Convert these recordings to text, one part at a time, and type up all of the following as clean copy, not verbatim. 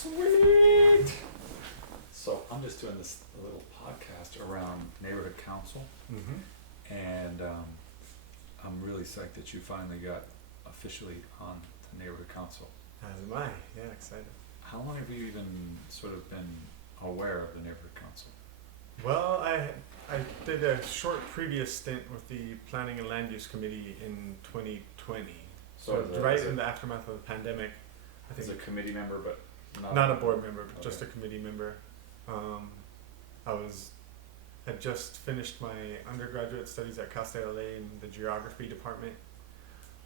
Sweet. So I'm just doing this little podcast around neighborhood council, and I'm really psyched that you finally got officially on the neighborhood council. As am I. Yeah, excited. How long have you even sort of been aware of the neighborhood council? Well, I did a short previous stint with the Planning and Land Use Committee in 2020. So right in the aftermath of the pandemic. I think as a committee member, but not a board member, but okay. just a committee member. Had just finished my undergraduate studies at Cal State LA in the geography department.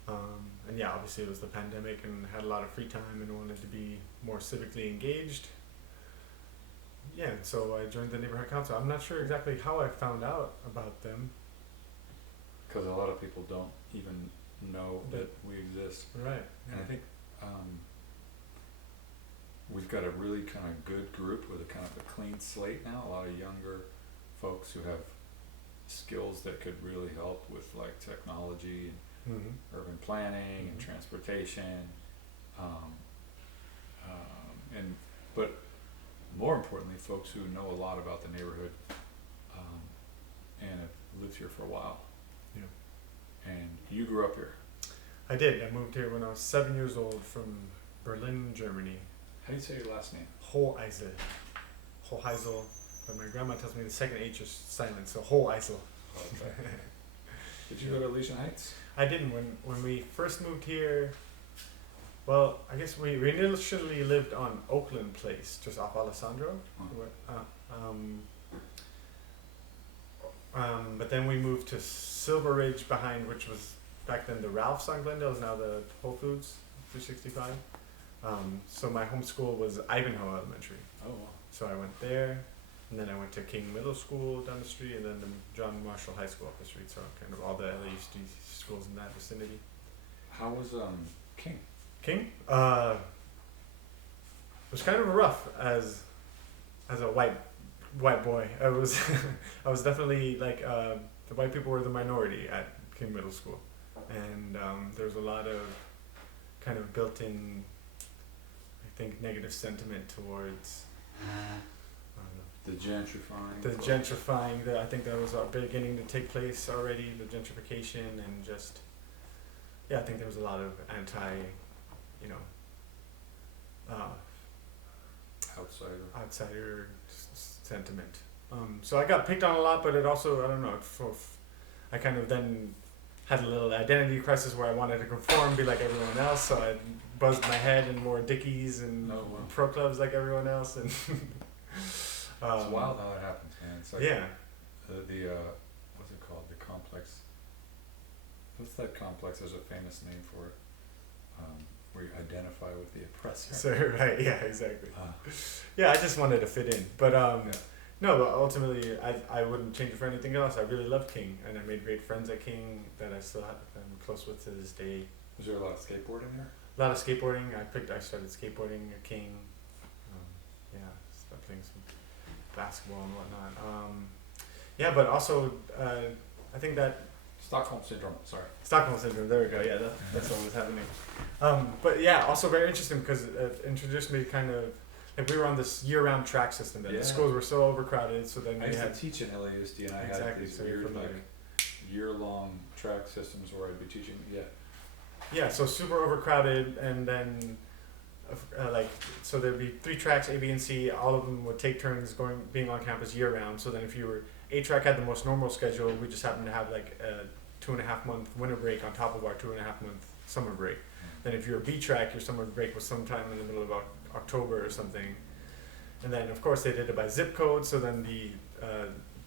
And yeah, obviously it was the pandemic and had a lot of free time and wanted to be more civically engaged. Yeah, so I joined the neighborhood council. I'm not sure exactly how I found out about them. Because a lot of people don't even know that we exist. Right. And I think we've got a really kind of good group with a kind of a clean slate now. A lot of younger folks who have skills that could really help with like technology and urban planning and transportation. But more importantly, folks who know a lot about the neighborhood and have lived here for a while. Yeah. And you grew up here. I did. I moved here when I was 7 years old from Berlin, Germany. How do you say your last name? Hoheisel. Hoheisel. But my grandma tells me the second H is silent, so Hoheisel. Okay. Did you go to Elysian Heights? I didn't. When we first moved here, well, I guess we initially lived on Oakland Place, just off Alessandro. But then we moved to Silver Ridge behind, which was back then the Ralph's on Glendale, is now the Whole Foods 365. So my home school was Ivanhoe Elementary. Oh, wow. So I went there, and then I went to King Middle School down the street, and then the John Marshall High School up the street. So kind of all the LAUSD schools in that vicinity. How was King? King? It was kind of rough as a white boy. I was I was definitely like the white people were the minority at King Middle School, and there was a lot of kind of built-in, I think, negative sentiment towards the gentrifying. The gentrifying. I think that was beginning to take place already. The gentrification and just I think there was a lot of outsider sentiment. So I got picked on a lot, but it also, I don't know, I kind of then had a little identity crisis where I wanted to conform, be like everyone else, so I buzzed my head and wore Dickies and pro clubs like everyone else. And it's wild how it happens, man. It's like the what's it called? The complex. What's that complex? There's a famous name for it. Where you identify with the oppressor. So, right, yeah, exactly. I just wanted to fit in. But no, but ultimately I wouldn't change it for anything else. I really loved King, and I made great friends at King that I still I'm close with to this day. Was there a lot of skateboarding there? A lot of skateboarding. I started skateboarding at King. Started playing some basketball and whatnot. But also I think that Stockholm Syndrome, sorry. Stockholm Syndrome, there we go, yeah, that's what was happening. But yeah, also very interesting because it introduced me to kind of, like we were on this year-round track system that the schools were so overcrowded, so then I used to teach in LAUSD and I had these weird year-long track systems where I'd be teaching, Yeah, so super overcrowded, and then so there'd be 3 tracks, A, B, and C, all of them would take turns being on campus year-round, so then if you were A track had the most normal schedule. We just happened to have like a 2.5 month winter break on top of our 2.5 month summer break. Then if you're B track, your summer break was sometime in the middle of October or something. And then of course they did it by zip code. So then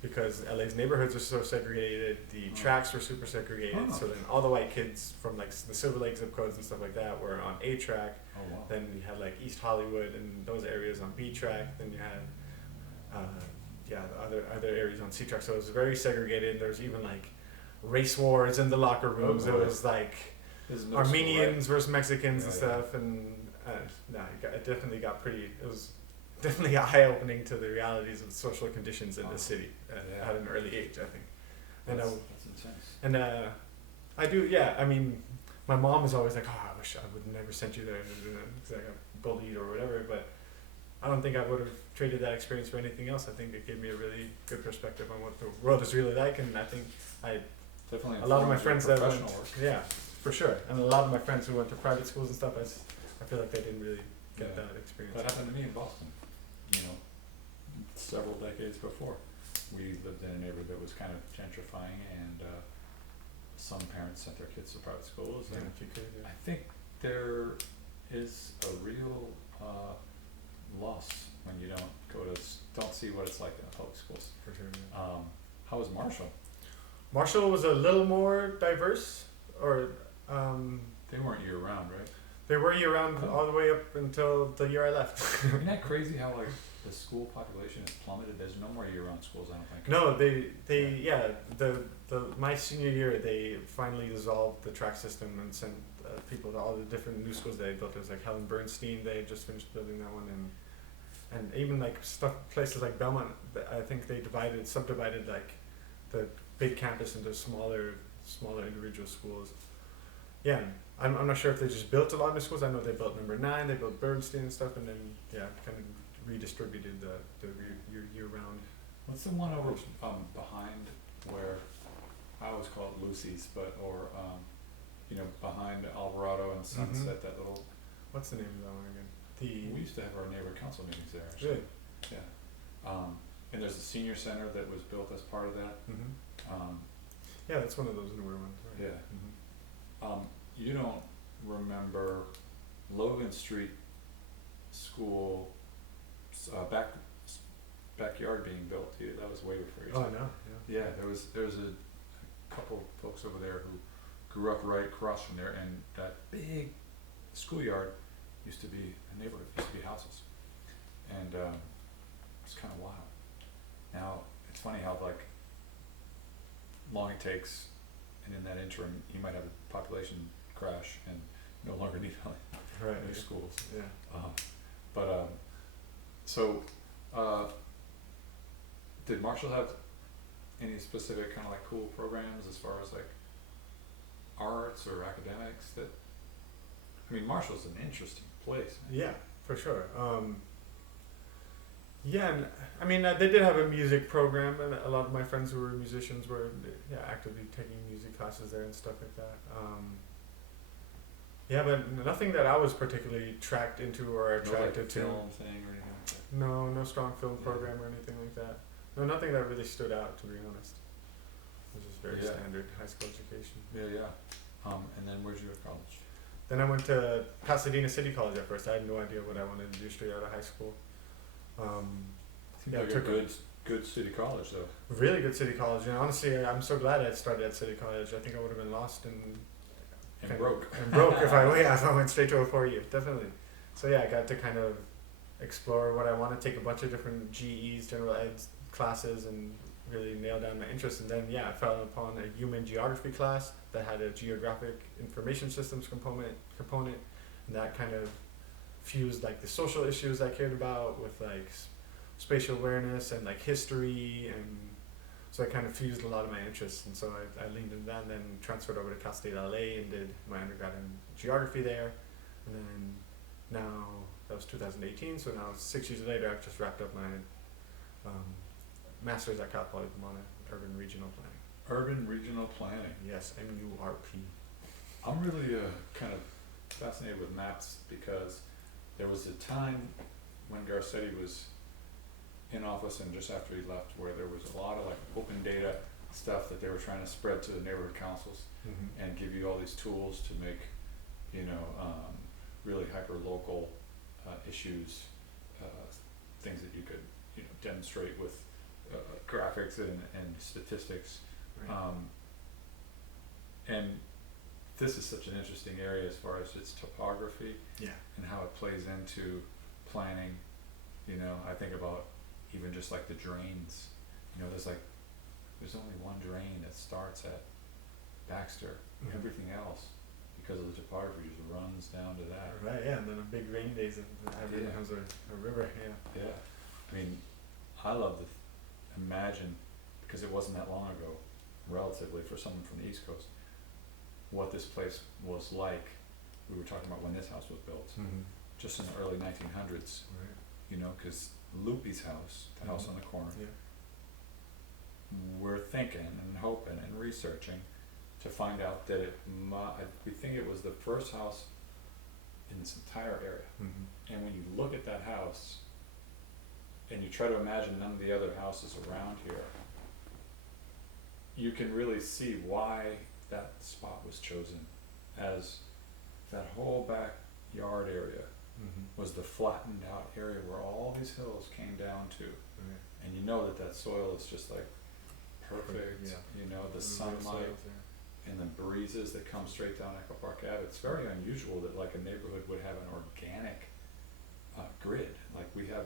because LA's neighborhoods are so segregated, the tracks were super segregated. So then all the white kids from like the Silver Lake zip codes and stuff like that were on A track. Oh, wow. Then you had like East Hollywood and those areas on B track. Then you had the other areas on C track. So it was very segregated. There was even like race wars in the locker rooms. It was like Armenians versus Mexicans and stuff. And it definitely got pretty. It was definitely eye-opening to the realities of social conditions in the city at an early age, I think. And that's intense. And I do, I mean, my mom is always like, I wish I would never sent you there because I got bullied or whatever. But don't think I would have traded that experience for anything else. I think it gave me a really good perspective on what the world is really like, and I think Definitely a lot of my informs friends your that went, professional work. yeah, for sure, and a lot of my friends who went to private schools and stuff, I feel like they didn't really get Yeah. that experience. That happened to me in Boston, you know, several decades before. We lived in a neighborhood that was kind of gentrifying, and some parents sent their kids to private schools, Yeah, and if you could, I think there is a real loss when you don't see what it's like in the public schools. for sure. Yeah. How was Marshall? Marshall was a little more diverse, or They weren't year round, right? they were year round all the way up until the year I left. Isn't that crazy how like the school population has plummeted? There's no more year round schools, I don't think. No, my senior year they finally dissolved the track system and sent people to all the different new schools they had built. It was like Helen Bernstein, they had just finished building that one, and even like places like Belmont, I think they subdivided like the big campus into smaller individual schools. Yeah, I'm not sure if they just built a lot of new schools. I know they built number 9, they built Bernstein and stuff, and then kind of redistributed the year round. What's the one over behind where I always call it Lucy's, behind Alvarado and Sunset, that little. What's the name of that one again? We used to have our neighborhood council meetings there. Actually. Really? Yeah. And there's a senior center that was built as part of that. Mm-hmm. Yeah, that's one of those newer ones. Right? Yeah. Mm-hmm. You don't remember Logan Street School backyard being built? That was way before your Oh time. no. Yeah, there's a couple folks over there who grew up right across from there, and that big schoolyard used to be a neighborhood, used to be houses, and it's kind of wild. Now it's funny how like long it takes, and in that interim you might have a population crash and no longer need Right. new schools. Yeah. Did Marshall have any specific kind of like cool programs as far as like arts or academics that? I mean, Marshall's an interesting place. Yeah, for sure. Yeah, and I mean they did have a music program, and a lot of my friends who were musicians were actively taking music classes there and stuff like that. Yeah, but nothing that I was particularly tracked into or attracted to. No like film thing or anything like that. No strong film program or anything like that. No, nothing that really stood out, to be honest. It was just very standard high school education. Yeah. And then where'd you go to college? Then I went to Pasadena City College at first. I had no idea what I wanted to do straight out of high school. Seems like a good city college though. Really good city college, and honestly, I'm so glad I started at City College. I think I would have been lost and broke if I went straight to a 4-year, definitely. So yeah, I got to kind of explore what I want to take a bunch of different GEs, general ed classes, and really nail down my interests. And then I fell upon a human geography class that had a geographic information systems component, and that kind of fused like the social issues I cared about with like spatial awareness and like history, and so I kind of fused a lot of my interests, and so I leaned into that, and then transferred over to Cal State LA and did my undergrad in geography there, and then now that was 2018, so now 6 years later I've just wrapped up my master's at Cal Poly Pomona, Urban Regional Planning. Urban Regional Planning. Yes, MURP. I'm really kind of fascinated with maps because there was a time when Garcetti was in office and just after he left where there was a lot of like open data stuff that they were trying to spread to the neighborhood councils and give you all these tools to make, really hyper local issues, things that you could, demonstrate with graphics and statistics. Right. And this is such an interesting area as far as its topography and how it plays into planning. I think about even just like the drains. There's only one drain that starts at Baxter. Everything else, because of the topography, just runs down to that. Right, yeah, and then on big rain days, everything becomes a river, Yeah. I mean, I love to imagine, because it wasn't that long ago, relatively, for someone from the East Coast, what this place was like. We were talking about when this house was built, just in the early 1900s. Right. know, cause Loopy's house, the house on the corner, Yeah. we're thinking and hoping and researching to find out that we think it was the first house in this entire area. Mm-hmm. And when you look at that house and you try to imagine none of the other houses around here, you can really see why that spot was chosen, as that whole backyard area Mm-hmm. was the flattened out area where all these hills came down to. Yeah. And you know that soil is just like perfect, Yeah. you know, the Mm-hmm. sunlight and the breezes that come straight down Echo Park Ave. It's very unusual that like a neighborhood would have an organic grid. Like we have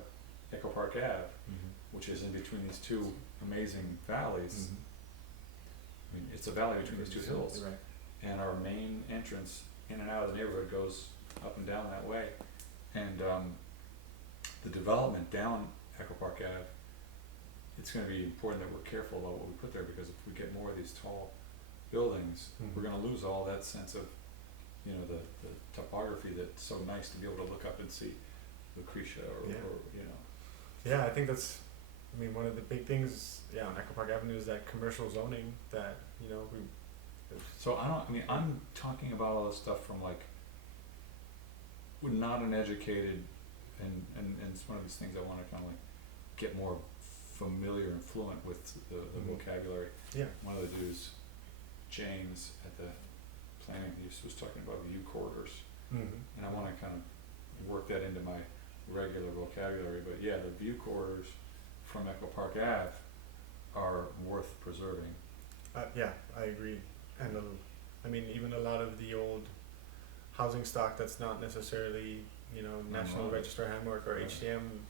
Echo Park Ave, Mm-hmm. which is in between these two amazing valleys. Mm-hmm. I mean, it's a valley between these two hills, Right. and our main entrance in and out of the neighborhood goes up and down that way. And the development down Echo Park Ave, it's going to be important that we're careful about what we put there, because if we get more of these tall buildings, Mhm. we're going to lose all that sense of, you know, the topography that's so nice to be able to look up and see Lucretia or, Yeah. or you know. Yeah, I think that's, I mean, one of the big things, yeah, on Echo Park Avenue is that commercial zoning that, you know, So I'm talking about all this stuff from like, we're not an educated, and it's one of these things I want to kind of like get more familiar and fluent with the Mhm. vocabulary. yeah. One of the dudes, James, at the planning, he was talking about view corridors, Mm-hmm. and I want to kind of work that into my regular vocabulary. But yeah, the view corridors from Echo Park Ave are worth preserving. Yeah, I agree. And I mean, even a lot of the old housing stock that's not necessarily, you know, National Right. Register Handbook or Right. HDM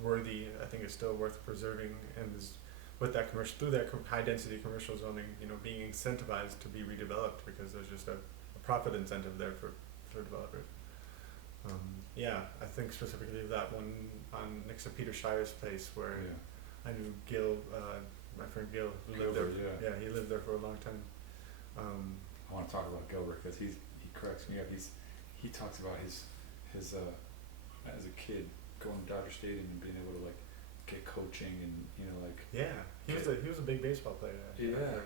worthy, I think is still worth preserving, and is with that commercial, through that high density commercial zoning, you know, being incentivized to be redeveloped, because there's just a profit incentive there for developers. Yeah, I think specifically that one on next to Peter Shire's place where Yeah. I knew Gil, my friend Gil, who lived there. Gilbert, yeah. Yeah, he lived there for a long time. I want to talk about Gilbert because he cracks me up. He talks about his as a kid going to Dodger Stadium and being able to like get coaching and you know like Yeah, he was a big baseball player. Yeah.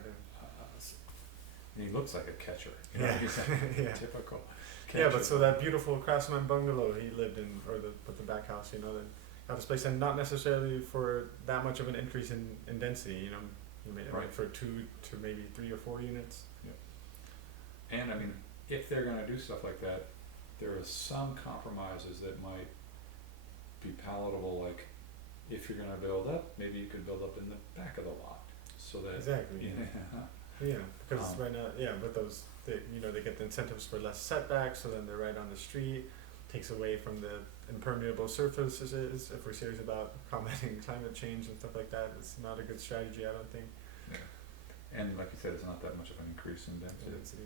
And he looks like a catcher. You know? Yeah. He's like Yeah. typical. Yeah, catcher. but so that beautiful craftsman bungalow he lived in, or the back house, you know, that got this place, and not necessarily for that much of an increase in density, you know, you made it Right. for 2 to maybe 3 or 4 units. And I mean, if they're going to do stuff like that, there are some compromises that might be palatable. Like, if you're going to build up, maybe you could build up in the back of the lot, so that Exactly. yeah, Yeah, because Um, right now, yeah, with those, they get the incentives for less setbacks, so then they're right on the street, takes away from the impermeable surfaces. If we're serious about combating climate change and stuff like that, it's not a good strategy, I don't think. and like you said, it's not that much of an increase in density. Density.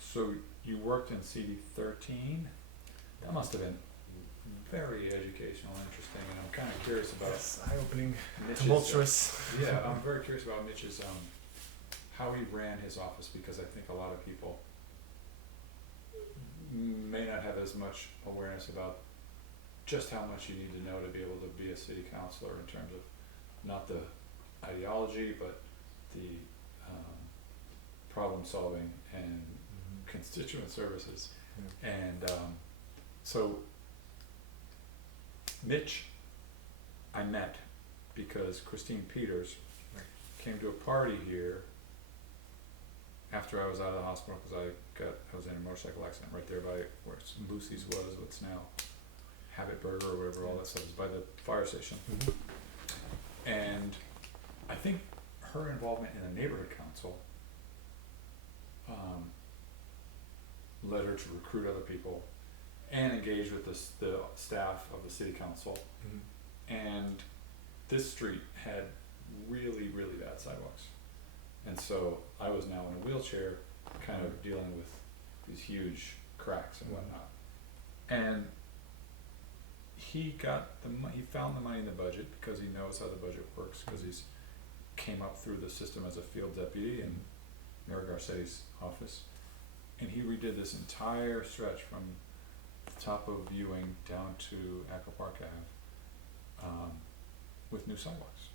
So you worked in CD 13. That must have been very educational, interesting, and I'm kind of curious about Yes, eye-opening, Mitch's, tumultuous. yeah, I'm very curious about Mitch's how he ran his office, because I think a lot of people may not have as much awareness about just how much you need to know to be able to be a city councilor in terms of not the ideology but the problem solving and constituent services. Yeah. And so Mitch I met because Christine Peters Right. came to a party here after I was out of the hospital, because I was in a motorcycle accident right there by where Lucy's was, what's now Habit Burger or whatever, all that stuff is by the fire station. Mm-hmm. And I think her involvement in the neighborhood council led her to recruit other people and engage with the staff of the city council. Mm-hmm. And this street had really, really bad sidewalks. And so I was now in a wheelchair kind of dealing with these huge cracks and whatnot. And he found the money in the budget because he knows how the budget works, because he's came up through the system as a field deputy in Mayor Garcetti's office. And he redid this entire stretch from top of Ewing down to Echo Park Ave, with new sidewalks.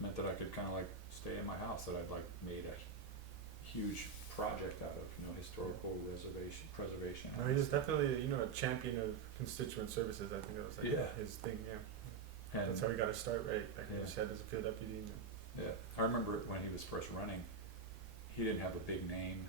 Meant that I could kind of like stay in my house that I'd like made a huge project out of, historical preservation. No, he was definitely, a champion of constituent services. I think that was like Yeah. his thing. Yeah, And that's how he got to start, right? Like Yeah. you said, as a field deputy. yeah, I remember when he was first running, he didn't have a big name,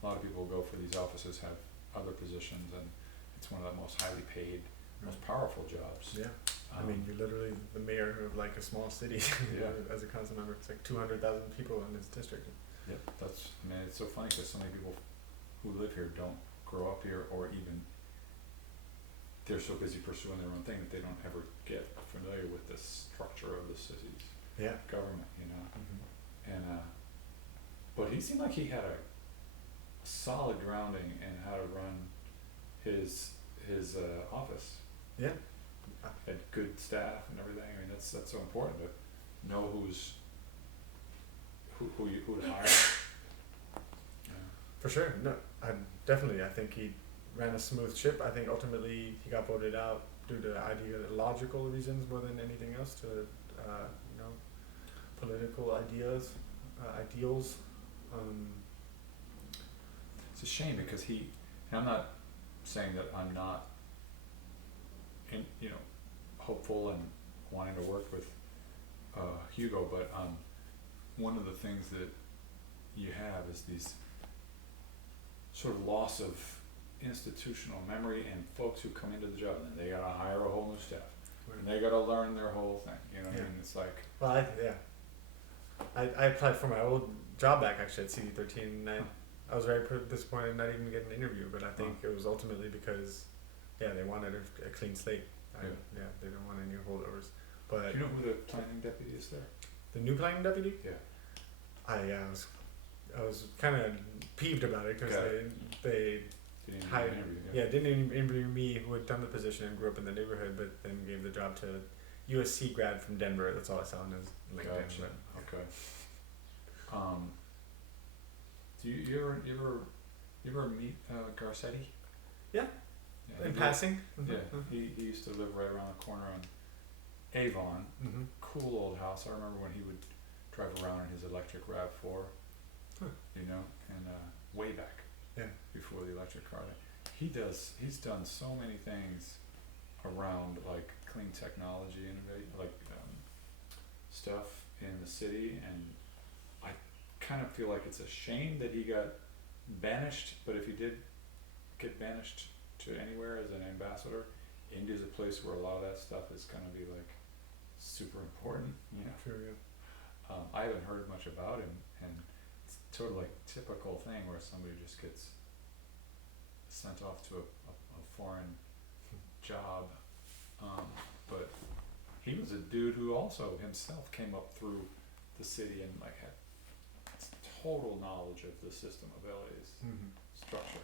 A lot of people who go for these offices have other positions, and it's one of the most highly paid, most powerful jobs. Yeah. I mean, you're literally the mayor of like a small city. Yeah. As a council member, it's like 200,000 people in this district. Yep, it's so funny because so many people who live here don't grow up here, or even they're so busy pursuing their own thing that they don't ever get familiar with the structure of the city's Yeah. government, Mm-hmm. And but he seemed like he had a solid grounding in how to run his office. Yeah. Had good staff and everything. I mean, that's so important to know who to hire. Yeah. For sure. No, I think he ran a smooth ship. I think ultimately he got voted out due to ideological reasons more than anything else, to political ideals. It's a shame because and I'm not saying that I'm not hopeful and wanting to work with Hugo, but one of the things that you have is these sort of loss of institutional memory, and folks who come into the job and they gotta hire a whole new staff and they gotta learn their whole thing, what I mean? It's like, well, I applied for my old job back actually at CD13, and I was very disappointed not even getting an interview, but I think it was ultimately because they wanted a clean slate. They didn't want any holdovers. But do you know who the planning deputy is there? the new planning deputy, Yeah. I was kind of peeved about it because they Didn't even hired, interview. didn't even interview me, who had done the position and grew up in the neighborhood, but then gave the job to USC grad from Denver. That's all I saw on his LinkedIn. Gotcha. But, Okay. Do you ever meet Garcetti? Yeah. In he passing. lived- Yeah, he used to live right around the corner on Avon. Mm-hmm. Cool old house. I remember when he would drive around in his electric RAV4, and way back. Yeah. Before the electric car. He's done so many things around like clean technology and stuff in the city, and I kind of feel like it's a shame that he got banished, but if he did get banished to anywhere as an ambassador, India's a place where a lot of that stuff is gonna be like super important, Sure, yeah. I haven't heard much about him, and it's sort of like typical thing where somebody just gets sent off to a foreign job, but he was a dude who also himself came up through the city and like had total knowledge of the system of LA's Mm-hmm. structure,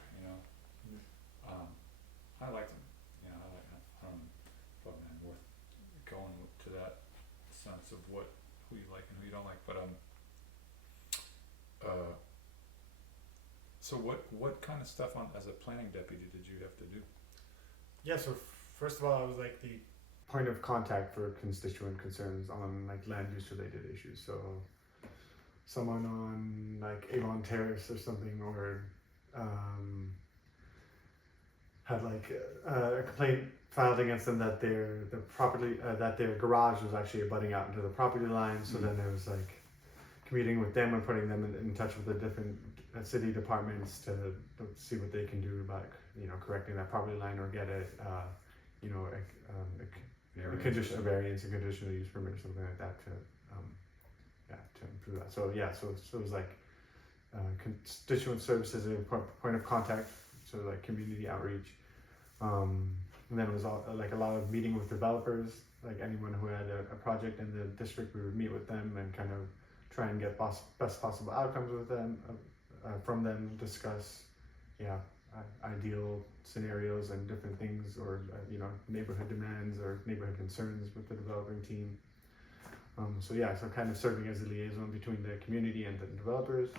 I liked him, I don't know, probably not worth going to that sense of who you like and who you don't like, but so what kind of stuff as a planning deputy did you have to do? Yeah, so first of all, I was like the point of contact for constituent concerns on like land use related issues. So someone on like Avon Terrace or something, or had like a complaint filed against them that their garage was actually abutting out into the property line. So then there was like commuting with them and putting them in touch with the different city departments to see what they can do about correcting that property line, or get a variance, a conditional use permit or something like that to improve that. So it was like constituent services and point of contact, so like community outreach, and then it was all, like a lot of meeting with developers, like anyone who had a project in the district. We would meet with them and kind of try and get best possible outcomes with them, from them, discuss ideal scenarios and different things, or neighborhood demands or neighborhood concerns with the developing team. So kind of serving as a liaison between the community and the developers.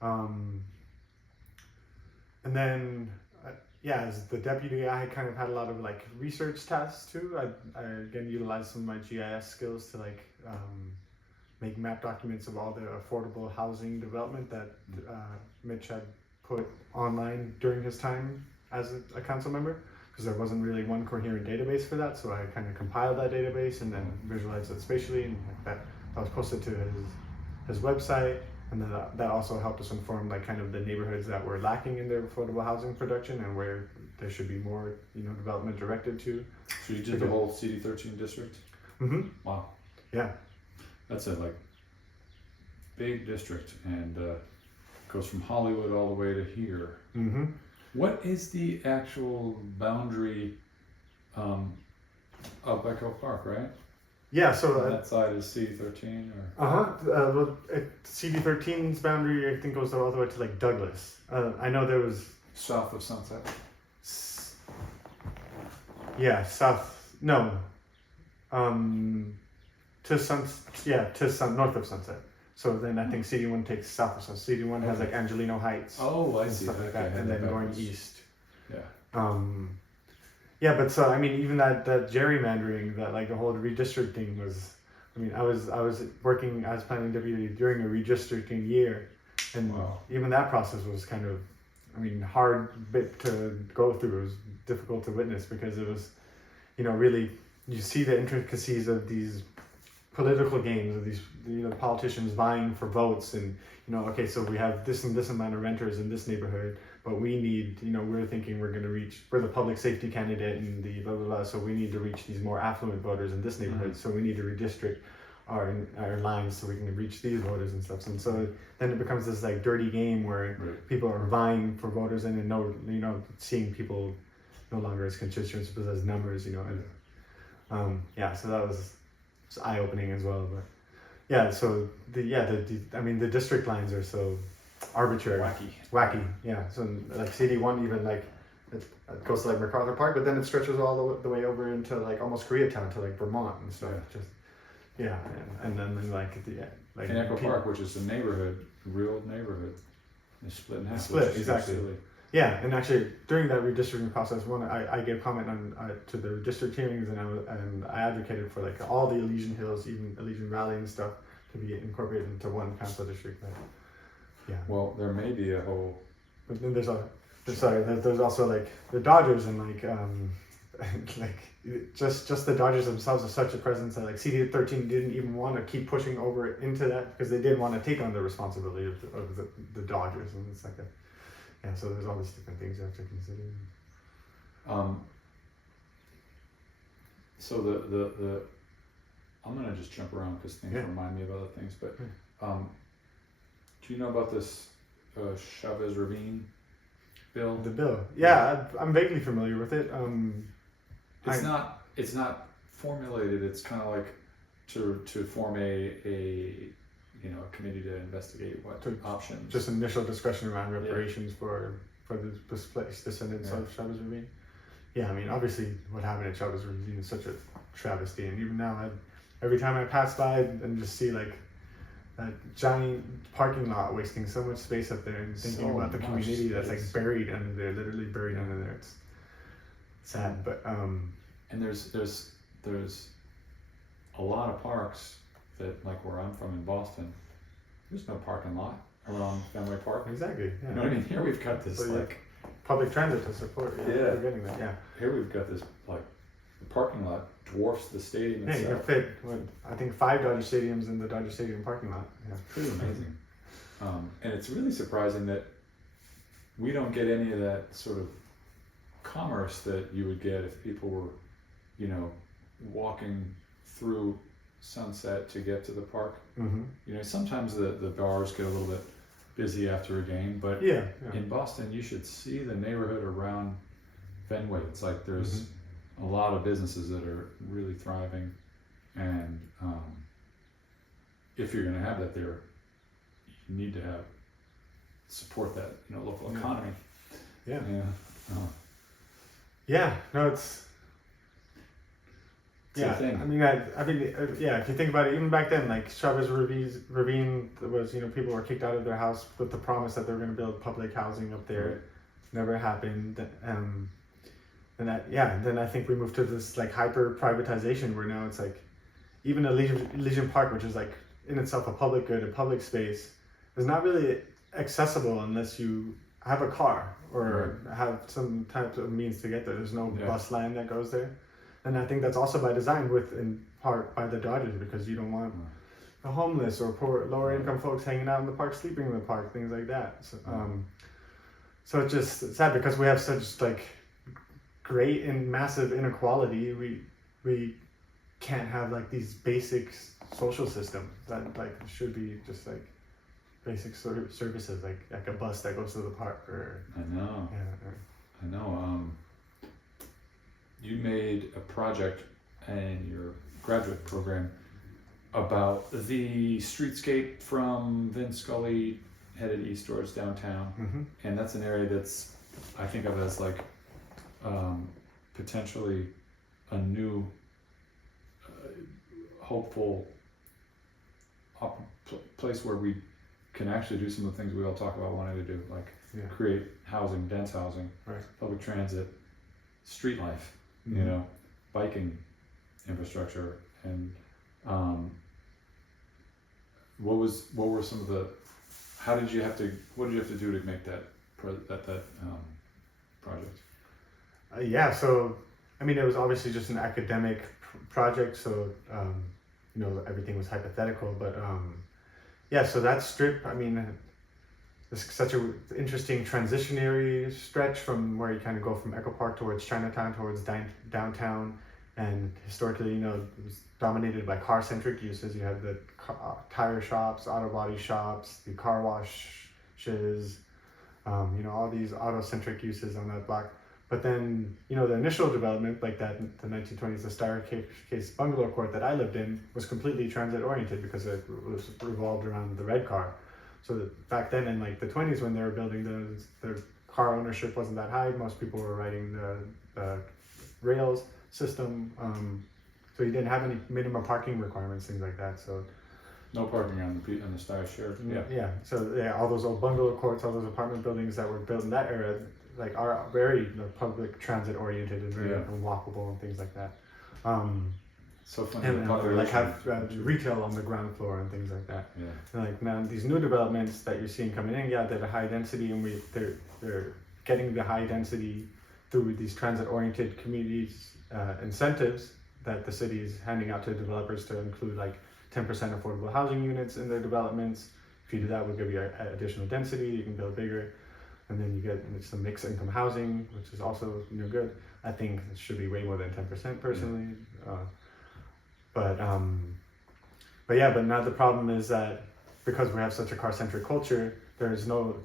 And then yeah, as the deputy, I kind of had a lot of like research tasks too. I again utilized some of my GIS skills to like make map documents of all the affordable housing development that Mitch had put online during his time as a council member, because there wasn't really one coherent database for that. So I kind of compiled that database and then visualized it spatially, and that was posted to his website. And then that also helped us inform like kind of the neighborhoods that were lacking in their affordable housing production and where there should be more, development directed to. So you did the whole CD13 district? Mm-hmm. Wow. Yeah. That's a like big district, and goes from Hollywood all the way to here. Mm-hmm. What is the actual boundary of Echo Park, right? Yeah, so that side is CD13 or? well, CD13's boundary I think goes all the way to like Douglas. I know there was South of Sunset. Yeah, south. No. To north of Sunset. So then I think CD1 takes south of Sunset. CD1 has like Angelino Heights. Oh, I and see. stuff like Okay, that, and then going backwards. east. Yeah. Yeah, but so I mean, even that gerrymandering, that like the whole redistricting was. I mean, I was working as planning deputy during a redistricting year, and Wow. even that process was kind of, I mean, hard bit to go through. It was difficult to witness because it was, really you see the intricacies of these political games of these politicians vying for votes, and okay, so we have this and this amount of renters in this neighborhood, but we need, we're thinking we're the public safety candidate and the blah blah blah, so we need to reach these more affluent voters in this neighborhood, so we need to redistrict our lines so we can reach these voters and stuff. And so then it becomes this like dirty game where people are vying for voters and then seeing people no longer as constituents but as numbers, and so that was eye-opening as well. But yeah, so the district lines are so arbitrary, wacky. Yeah, so like CD1 even like it goes to like MacArthur Park, but then it stretches all the way over into like almost Koreatown to like Vermont and stuff. And then like in Echo Park, which is a neighborhood, a real neighborhood, is split in half. Split, exactly. Yeah, and actually during that redistricting process, I gave comment on to the district hearings, and I advocated for like all the Elysian Hills, even Elysian Valley and stuff, to be incorporated into one council district. But, yeah. Well, there may be a whole. But then there's also like the Dodgers and like just the Dodgers themselves are such a presence that like CD13 didn't even want to keep pushing over into that because they didn't want to take on the responsibility of the Dodgers, and it's like so there's all these different things you have to consider. So the I'm gonna just jump around because things remind me of other things, but do you know about this Chavez Ravine bill? The bill, yeah, I'm vaguely familiar with it. It's not formulated. It's kind of like to form a committee to investigate what options. Just initial discussion around reparations for the displaced descendants of Chavez Ravine. Yeah, I mean, obviously what happened at Chavez Ravine is such a travesty, and even now, every time I pass by and just see like that giant parking lot wasting so much space up there, and thinking about the community that's like buried under there, literally buried under there. It's sad, but and there's a lot of parks that, like where I'm from in Boston, there's no parking lot around Fenway Park. Exactly. Yeah. You know what I mean? Here we've got this public transit to support. We're getting that. Yeah. Here we've got this like the parking lot dwarfs the stadium itself. itself. Yeah, you can fit I think 5 Dodger stadiums in the Dodger Stadium parking lot. Yeah. It's pretty amazing. And it's really surprising that we don't get any of that sort of commerce that you would get if people were, walking through Sunset to get to the park. Mm-hmm. Sometimes the bars get a little bit busy after a game, but in Boston you should see the neighborhood around Fenway. It's like there's a lot of businesses that are really thriving, and if you're going to have that there, you need to support that local economy. No, it's thing. I mean, if you think about it, even back then, like Chavez Ravine was, people were kicked out of their house with the promise that they were going to build public housing up there. never happened. Then I think we moved to this like hyper privatization where now it's like even a Legion Park, which is like in itself a public good, a public space, is not really accessible unless you have a car or have some type of means to get there. There's no bus line that goes there, and I think that's also by design, with in part by the Dodgers, because you don't want the homeless or poor lower income folks hanging out in the park, sleeping in the park, things like that. So it's just sad because we have such like great and massive inequality. We can't have like these basic social systems that like should be just like basic sort of services, like a bus that goes to the park or. I know. Yeah. I know. You made a project in your graduate program about the streetscape from Vince Scully headed east towards downtown, and that's an area that's I think of as like potentially a new hopeful place where we can actually do some of the things we all talk about wanting to do, like create housing, dense housing, public transit, street life, you know, biking infrastructure, and what were some of the, what did you have to do to make that project? So I mean, it was obviously just an academic project, so you know, everything was hypothetical, but so that strip, I mean, it's such a interesting transitionary stretch from where you kind of go from Echo Park towards Chinatown, towards downtown, and historically, you know, it was dominated by car-centric uses. You had the tire shops, auto body shops, the car washes, you know, all these auto-centric uses on that block. But then, you know, the initial development, like that in the 1920s, the staircase bungalow court that I lived in was completely transit oriented because it was revolved around the red car. So back then in like the 20s when they were building those, the car ownership wasn't that high. Most people were riding the rails system. So you didn't have any minimum parking requirements, things like that. So no parking on the Star Share. So all those old bungalow courts, all those apartment buildings that were built in that era, like are very public transit oriented and very walkable and things like that. So funny. And like have retail on the ground floor and things like that. Yeah. And like now these new developments that you're seeing coming in, they're high density, and they're getting the high density through these transit oriented communities incentives that the city is handing out to developers to include like 10% affordable housing units in their developments. If you do that, we'll give you additional density. You can build bigger. And then you get some mixed income housing, which is also, you know, good. I think it should be way more than 10% personally. But now the problem is that because we have such a car-centric culture, there's no,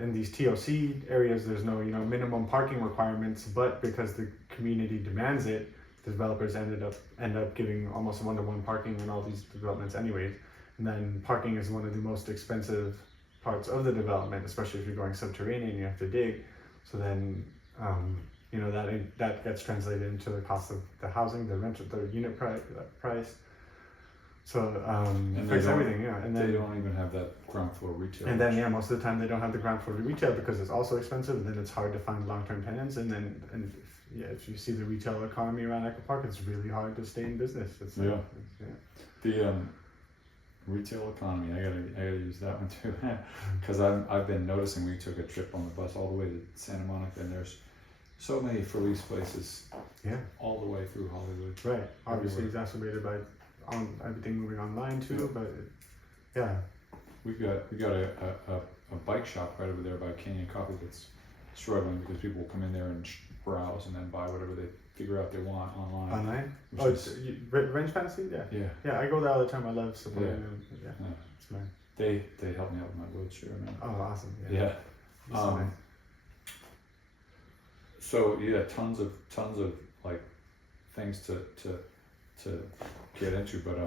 in these TOC areas, there's no, you know, minimum parking requirements, but because the community demands it, the developers end up giving almost one-to-one parking in all these developments anyways. And then parking is one of the most expensive parts of the development, especially if you're going subterranean, you have to dig. So then, you know, that gets translated into the cost of the housing, the rent, the unit price. So it affects everything, And then they don't even have that ground floor retail. And then most of the time they don't have the ground floor retail because it's also expensive. And then it's hard to find long-term tenants. If you see the retail economy around Echo Park, it's really hard to stay in business. The retail economy, I gotta use that one too, because I've been noticing. We took a trip on the bus all the way to Santa Monica, and there's so many for lease places, all the way through Hollywood. Right, obviously exacerbated by everything moving online too, but we've got a bike shop right over there by Canyon Coffee that's struggling because people will come in there and browse and then buy whatever they figure out they want online. Online? Range Fantasy? Yeah, I go there all the time. I love supporting them. It's mine. They help me out with my wheelchair, man. Oh, awesome. So tons of like things to get into, but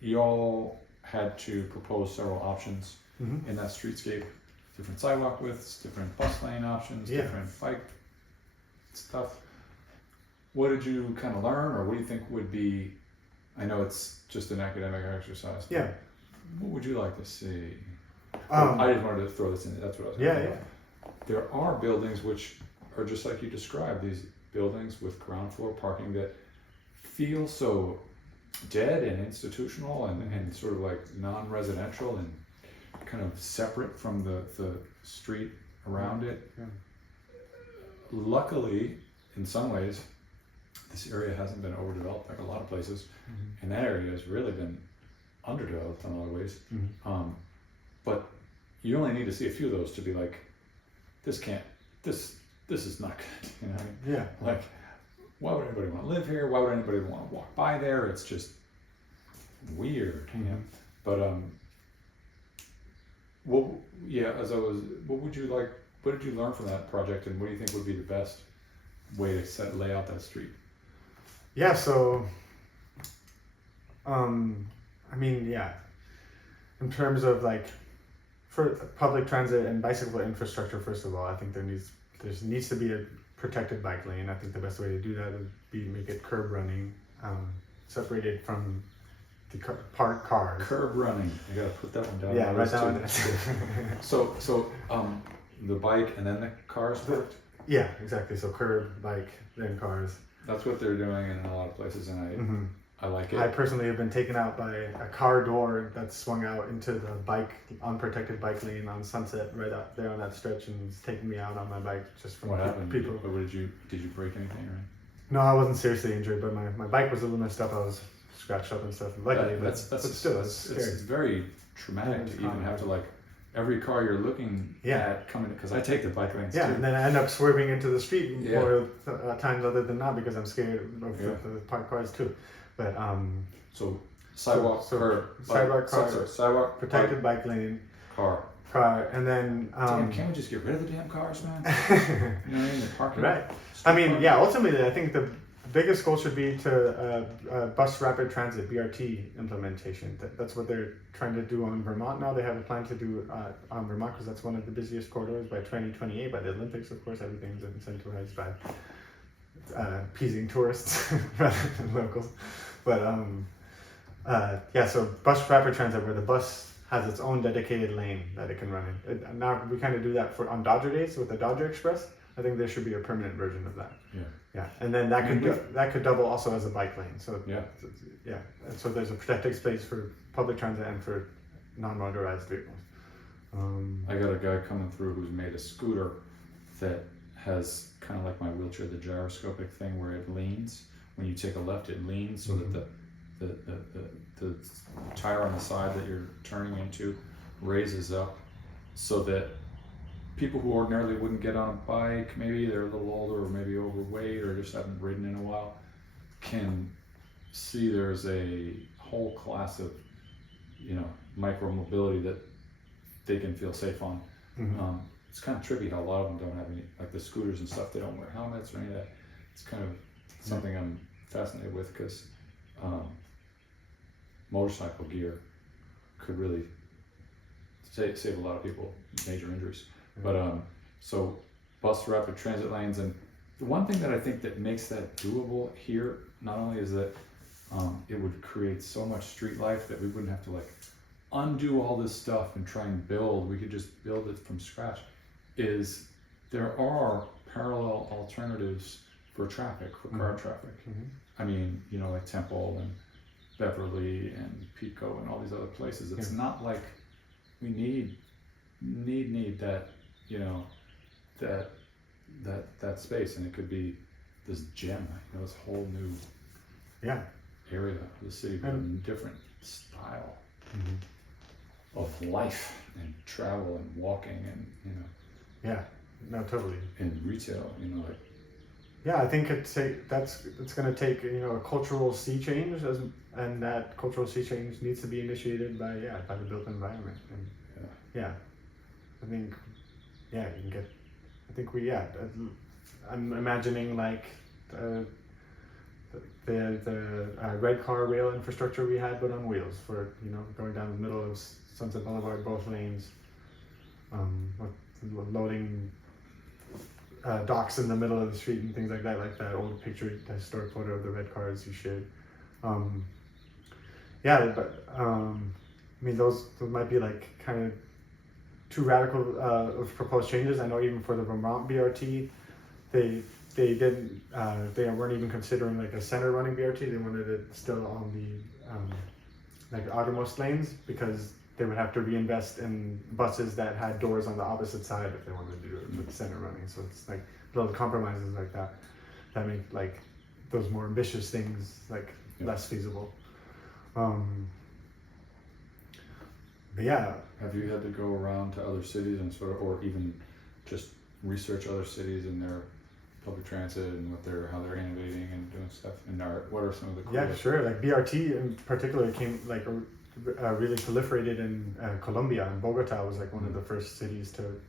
y'all had to propose several options in that streetscape. Different sidewalk widths, different bus lane options, different bike stuff. What did you kind of learn, or what do you think would be, I know it's just an academic exercise, but what would you like to see? I just wanted to throw this in. That's what I was. Yeah, going yeah. There are buildings which are just like you described. These buildings with ground floor parking that feel so dead and institutional and sort of like non-residential and kind of separate from the street around it. Yeah. Luckily, in some ways, this area hasn't been overdeveloped like a lot of places, Mm-hmm. and that area has really been underdeveloped in a lot of ways. Mm-hmm. But you only need to see a few of those to be like, this is not good. You know what I mean? Yeah. Like, why would anybody want to live here? Why would anybody want to walk by there? It's just weird. Mm-hmm. You know? But well, yeah. What did you learn from that project, and what do you think would be the best way to lay out that street? Yeah. So, I mean, yeah. In terms of like, for public transit and bicycle infrastructure, first of all, I think there needs to be a protected bike lane. I think the best way to do that would be make it curb running, separated from the parked cars. Curb running. I gotta put that one down. Yeah, right down. So the bike and then the cars parked. Yeah, exactly. So curb, bike, then cars. That's what they're doing in a lot of places, and I like it. I personally have been taken out by a car door that swung out into the unprotected bike lane on Sunset, right out there on that stretch, and it's taking me out on my bike just from What happened? people. Did you break anything? Or? No, I wasn't seriously injured, but my bike was a little messed up. I was scratched up and stuff. Luckily, but still, it's very traumatic to even have to like every car you're looking at coming, because I take the bike lanes too. And then I end up swerving into the street more times other than not because I'm scared of the parked cars too. But so sidewalk, curb, sidewalk, car, sidewalk, protected bike lane, car, and then damn, can't we just get rid of the damn cars, man? You know what I mean? The parking. Right. I mean, yeah. Ultimately, I think the biggest goal should be to bus rapid transit (BRT) implementation. That's what they're trying to do on Vermont now. They have a plan to do on Vermont because that's one of the busiest corridors by 2028 by the Olympics. Of course, everything's incentivized by appeasing tourists rather than locals. But so bus rapid transit where the bus has its own dedicated lane that it can run in. Now we kind of do that on Dodger days with the Dodger Express. I think there should be a permanent version of that. Yeah, and then that could double also as a bike lane. So and so there's a protected space for public transit and for non-motorized vehicles. I got a guy coming through who's made a scooter that has kind of like my wheelchair, the gyroscopic thing where it leans. When you take a left, it leans so that the tire on the side that you're turning into raises up, so that people who ordinarily wouldn't get on a bike, maybe they're a little older or maybe overweight or just haven't ridden in a while, can see there's a whole class of, micro mobility that they can feel safe on. It's kind of trippy how a lot of them don't have any, like the scooters and stuff, they don't wear helmets or any of that. It's kind of something I'm fascinated with because motorcycle gear could really save a lot of people major injuries. But so bus rapid transit lanes, and the one thing that I think that makes that doable here, not only is that it would create so much street life that we wouldn't have to like undo all this stuff and try and build, we could just build it from scratch, is there are parallel alternatives for traffic, for car traffic. I mean, like Temple and Beverly and Pico and all these other places. It's not like we need that, that space, and it could be this gem, this whole new area of the city, but in a different style of life and travel and walking and totally. And retail, like. Yeah, I think it's going to take a cultural sea change, and that cultural sea change needs to be initiated by the built environment. And I think you can get. I think I'm imagining like the red car rail infrastructure we had, but on wheels for going down the middle of Sunset Boulevard, both lanes, with loading. Docks in the middle of the street and things like that old picture, that historic photo of the red cars you shared. But I mean those might be like kind of too radical of proposed changes. I know even for the Vermont BRT, they didn't they weren't even considering like a center running BRT. They wanted it still on the like outermost lanes because they would have to reinvest in buses that had doors on the opposite side if they wanted to do it with center running. So it's like little compromises like that that make like those more ambitious things like less feasible. But yeah. Have you had to go around to other cities and sort of, or even just research other cities and their public transit and how they're innovating and doing stuff? And what are some of the cool? Yeah, sure. Like BRT in particular came like really proliferated in Colombia, and Bogota was like one of the first cities to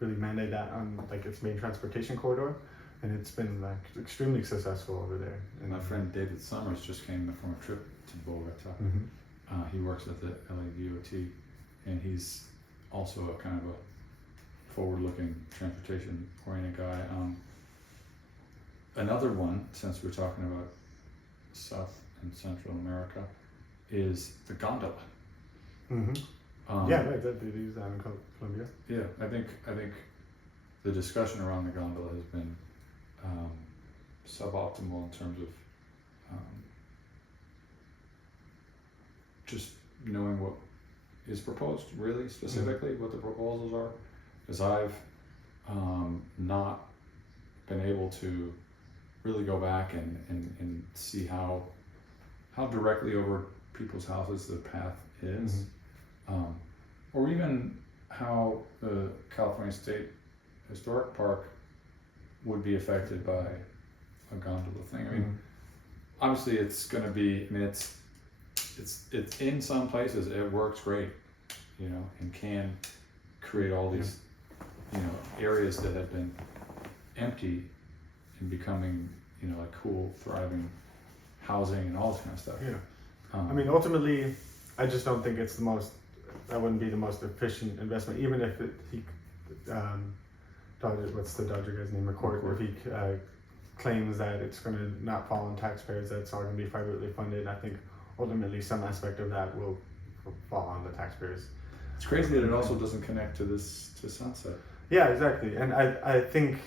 really mandate that on like its main transportation corridor, and it's been like extremely successful over there. And my friend David Summers just came from a trip to Bogota. He works at the LADOT, and he's also a kind of a forward-looking, transportation-oriented guy. Another one, since we're talking about South and Central America, is the gondola. Yeah, right. They use that in Colombia. Yeah, I think the discussion around the gondola has been suboptimal in terms of just knowing what is proposed, really specifically what the proposals are, because I've not been able to really go back and see how directly over people's houses the path is, or even how the California State Historic Park would be affected by a gondola thing. I mean, obviously it's going to be, I mean, it's in some places it works great, you know, and can create all these, you know, areas that have been empty and becoming, you know, like cool, thriving housing and all this kind of stuff. Yeah. I mean, ultimately, I just don't think it's that wouldn't be the most efficient investment, even if what's the Dodger guy's name, McCourt, if he claims that it's going to not fall on taxpayers, that's all going to be privately funded. I think ultimately some aspect of that will fall on the taxpayers. It's crazy that it also doesn't connect to Sunset. Yeah, exactly. And I think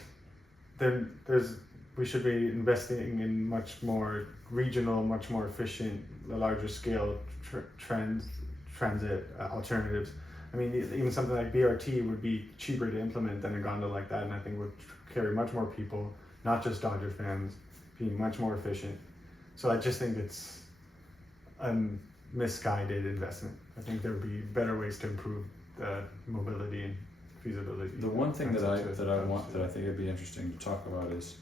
we should be investing in much more regional, much more efficient, larger scale transit alternatives. I mean, even something like BRT would be cheaper to implement than a gondola like that, and I think would carry much more people, not just Dodger fans, be much more efficient. So I just think it's a misguided investment. I think there would be better ways to improve the mobility and feasibility. The one thing that I think it'd be interesting to talk about is,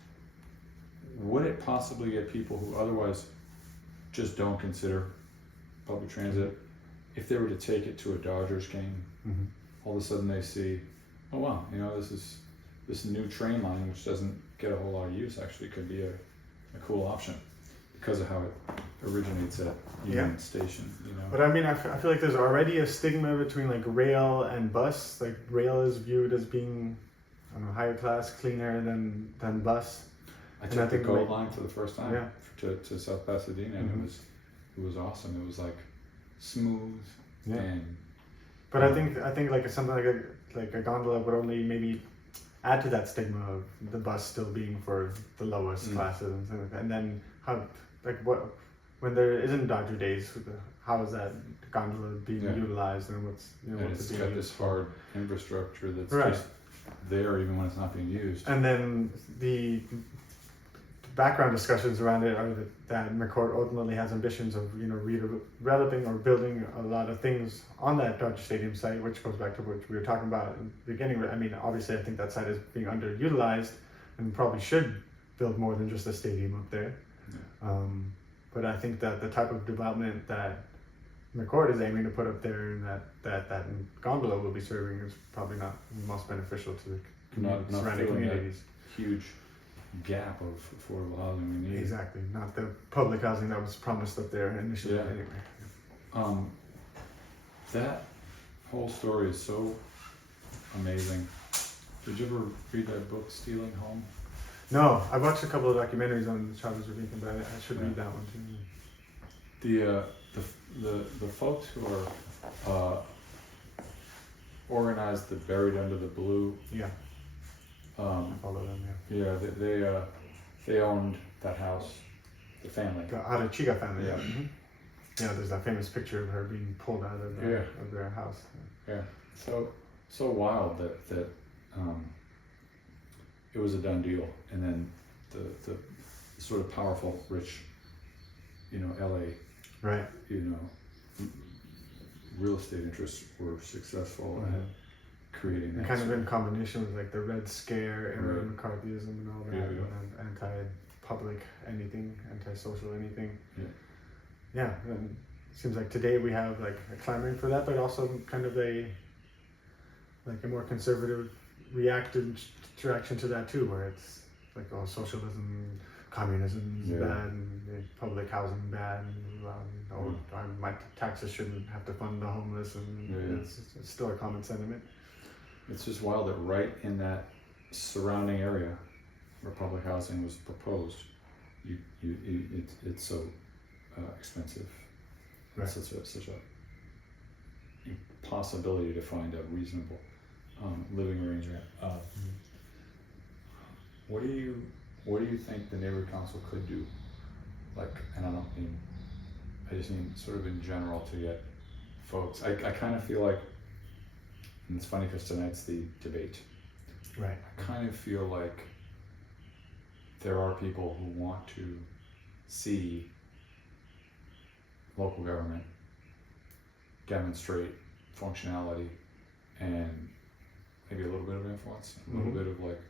would it possibly get people who otherwise just don't consider public transit, if they were to take it to a Dodgers game, all of a sudden they see, oh wow, you know, this new train line, which doesn't get a whole lot of use, actually could be a cool option because of how it originates at Union Station, you know. But I mean, I feel like there's already a stigma between like rail and bus. Like rail is viewed as being, I don't know, higher class, cleaner than bus. I took the Gold Line for the first time to South Pasadena, and it was awesome. It was like smooth and. But I think like something like a gondola would only maybe add to that stigma of the bus still being for the lowest classes and things like that. And then how when there isn't Dodger days, how is that gondola being utilized, and what's and it's got this hard infrastructure that's just there even when it's not being used. And then the background discussions around it are that McCourt ultimately has ambitions of, you know, redeveloping or building a lot of things on that Dodger Stadium site, which goes back to what we were talking about in the beginning. I mean, obviously, I think that site is being underutilized and probably should build more than just a stadium up there. But I think that the type of development that McCourt is aiming to put up there and that gondola will be serving is probably not most beneficial to the surrounding communities. Huge gap of affordable housing we need. Exactly, not the public housing that was promised up there initially. Anyway. That whole story is so amazing. Did you ever read that book, Stealing Home? No, I watched a couple of documentaries on Chavez Ravine, but I should read that one too. The folks who are organized the Buried Under the Blue. Yeah, I follow them. Yeah, Yeah, they owned that house, the family. the Arechiga family. Yeah. Mm-hmm. Yeah, there's that famous picture of her being pulled out of their house. Yeah, so wild that it was a done deal, and then the sort of powerful, rich, LA, Right. Real estate interests were successful Mm-hmm. at creating that. Kind of in combination with like the Red Scare and Right. McCarthyism and all that, Yeah. anti-public anything, anti-social anything. Yeah. Yeah, and it seems like today we have like a clamoring for that, but also kind of a more conservative reactive direction to that too, where it's like, oh, socialism, communism is Yeah. bad, and public housing bad, and my taxes shouldn't have to fund the homeless, and Yeah. it's still a common sentiment. It's just wild that right in that surrounding area where public housing was proposed, it's so expensive. Right. It's such a impossibility to find a reasonable living arrangement. What do you think the neighborhood council could do? Like, and I just mean sort of in general to get folks. I kind of feel like, and it's funny because tonight's the debate. Right. I kind of feel like there are people who want to see local government demonstrate functionality and maybe a little bit of influence, a little bit of like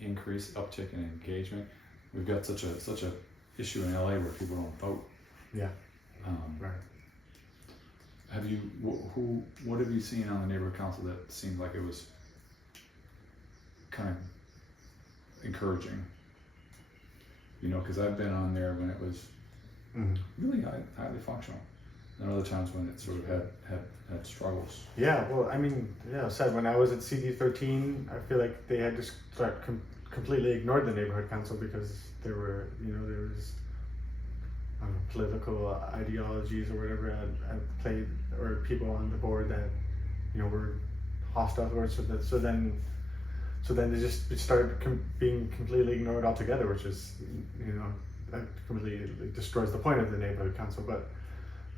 increased uptick in engagement. We've got such a issue in LA where people don't vote. Yeah. Right. Have you what have you seen on the neighborhood council that seemed like it was kind of encouraging? Because I've been on there when it was really highly functional, and other times when it sort of had struggles. Yeah, well, I mean, said when I was at CD13, I feel like they had just completely ignored the neighborhood council because there was political ideologies or whatever had played, or people on the board that were hostile towards it. So then they just started being completely ignored altogether, which is that completely destroys the point of the neighborhood council. But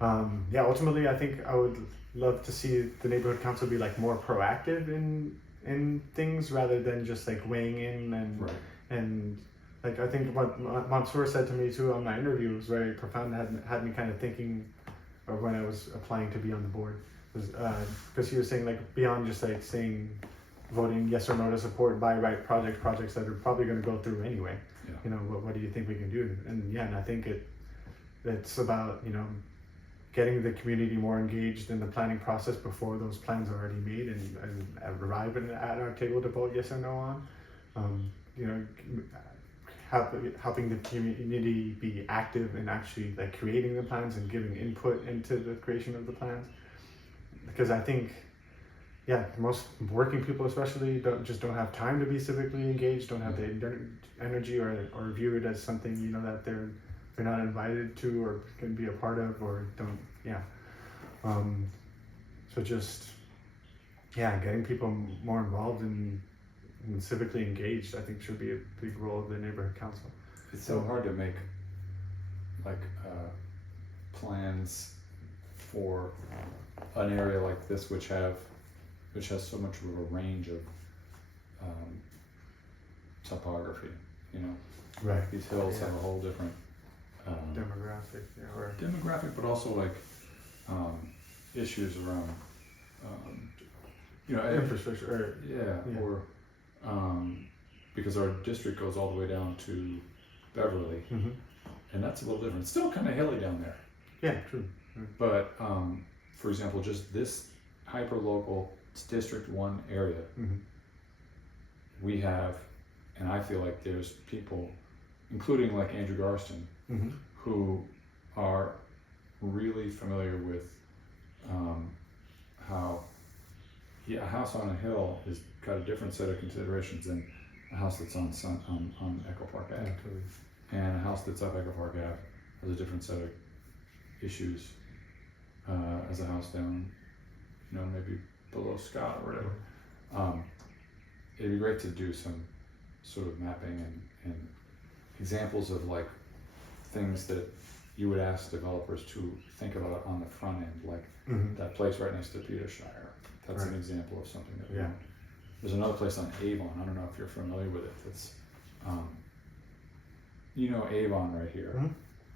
ultimately, I think I would love to see the neighborhood council be like more proactive in things rather than just like weighing in and like I think what Mansour said to me too on my interview was very profound. Had me kind of thinking of when I was applying to be on the board, because he was saying like beyond just like saying voting yes or no to support buy right projects that are probably going to go through anyway. Yeah. What do you think we can do? And I think it's about getting the community more engaged in the planning process before those plans are already made and arrive at our table to vote yes or no on. Helping the community be active in actually like creating the plans and giving input into the creation of the plans, because I think most working people especially don't have time to be civically engaged, don't have the energy or view it as something that they're not invited to or can be a part of, or don't so just getting people more involved and civically engaged, I think, should be a big role of the neighborhood council. It's so hard to make like plans for an area like this, which has so much of a range of topography. Right. These hills have a whole different demographic, but also like issues around infrastructure. Or because our district goes all the way down to Beverly, and that's a little different. It's still kind of hilly down there. Yeah, true. But for example, just this hyper-local District 1 area, we have, and I feel like there's people, including like Andrew Garston, who are really familiar with how a house on a hill has got a different set of considerations than a house that's on Echo Park Ave. Totally. And a house that's up Echo Park Ave has a different set of issues as a house down you know, maybe below Scott or whatever. It'd be great to do some sort of mapping and examples of like things that you would ask developers to think about on the front end, like that place right next to Petershire. That's an example of something that we want. There's another place on Avon. I don't know if you're familiar with it. It's, you know, Avon right here.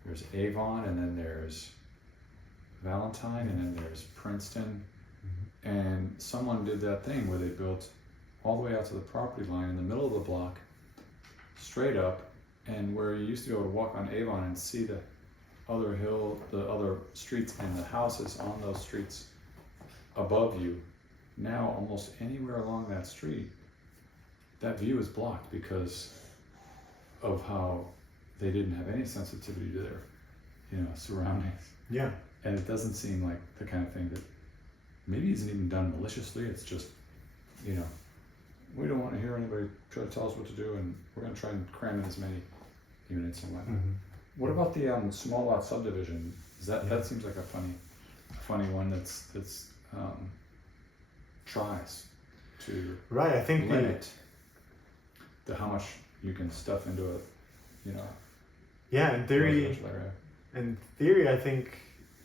There's Avon, and then there's Valentine, and then there's Princeton. And someone did that thing where they built all the way out to the property line in the middle of the block, straight up, and where you used to be able to walk on Avon and see the other hill, the other streets and the houses on those streets above you. Now almost anywhere along that street, that view is blocked because of how they didn't have any sensitivity to their, you know, surroundings. Yeah. And it doesn't seem like the kind of thing that maybe isn't even done maliciously. It's just, you know, we don't want to hear anybody try to tell us what to do, and we're going to try and cram in as many units and whatnot. What about the small lot subdivision? Is that seems like a funny one that's tries to I think limit the how much you can stuff into a, you know. Yeah, in theory. residential area. In theory, I think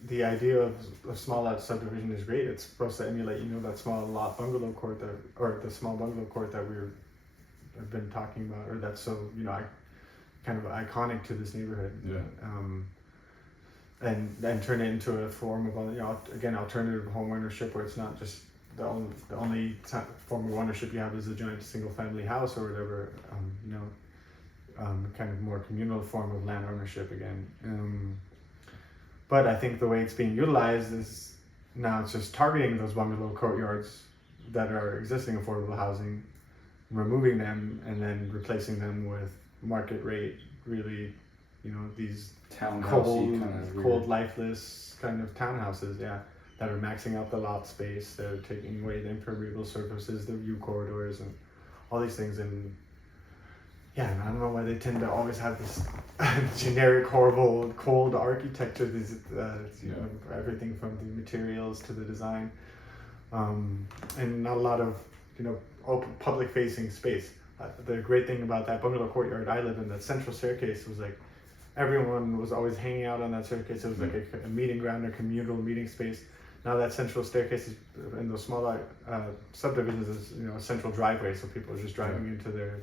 the idea of a small lot subdivision is great. It's supposed to emulate, you know, that small lot bungalow court or the small bungalow court that I've been talking about, or that's so, you know, kind of iconic to this neighborhood. And turn it into a form of, you know, again, alternative home ownership, where it's not just the only form of ownership you have is a giant single family house or whatever. You know, kind of more communal form of land ownership again. But I think the way it's being utilized is now it's just targeting those bungalow courtyards that are existing affordable housing, removing them, and then replacing them with market rate, really, you know, these cold, lifeless kind of townhouses, that are maxing out the lot space, they're taking away the impermeable surfaces, the view corridors, and all these things. And and I don't know why they tend to always have this generic, horrible, cold architecture. These, you know, everything from the materials to the design, and not a lot of, you know, open public-facing space. The great thing about that bungalow courtyard I live in, that central staircase, was like everyone was always hanging out on that staircase. It was like a meeting ground, a communal meeting space. Now that central staircase is, in those smaller subdivisions, is, you know, a central driveway, so people are just driving into their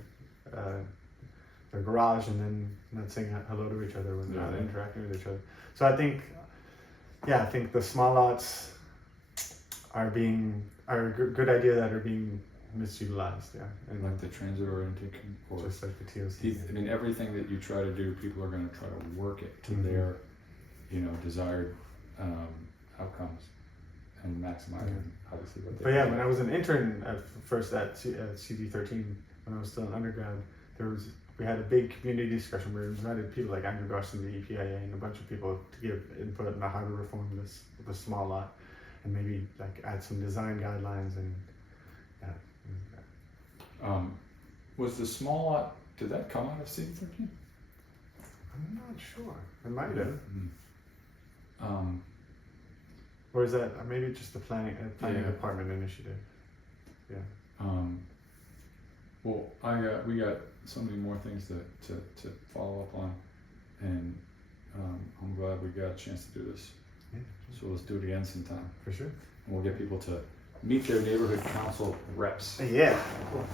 garage and then not saying hello to each other when they're not interacting with each other. So I think the small lots are a good idea that are being misutilized, and like the transit oriented course, just like the TOC. I mean, everything that you try to do, people are going to try to work it to their, you know, desired outcomes and maximize obviously what they. But when I was an intern at first at CD13, when I was still an undergrad, we had a big community discussion where we invited people like Andrew Goss from the EPIA and a bunch of people to give input on how to reform the small lot, and maybe like add some design guidelines and. Was the small lot, did that come out of CD13? I'm not sure. It might have. Or is that maybe just the planning department initiative? Well, we got so many more things to follow up on, and I'm glad we got a chance to do this. So let's do it again sometime. For sure. And we'll get people to meet their neighborhood council reps. Yeah. Cool.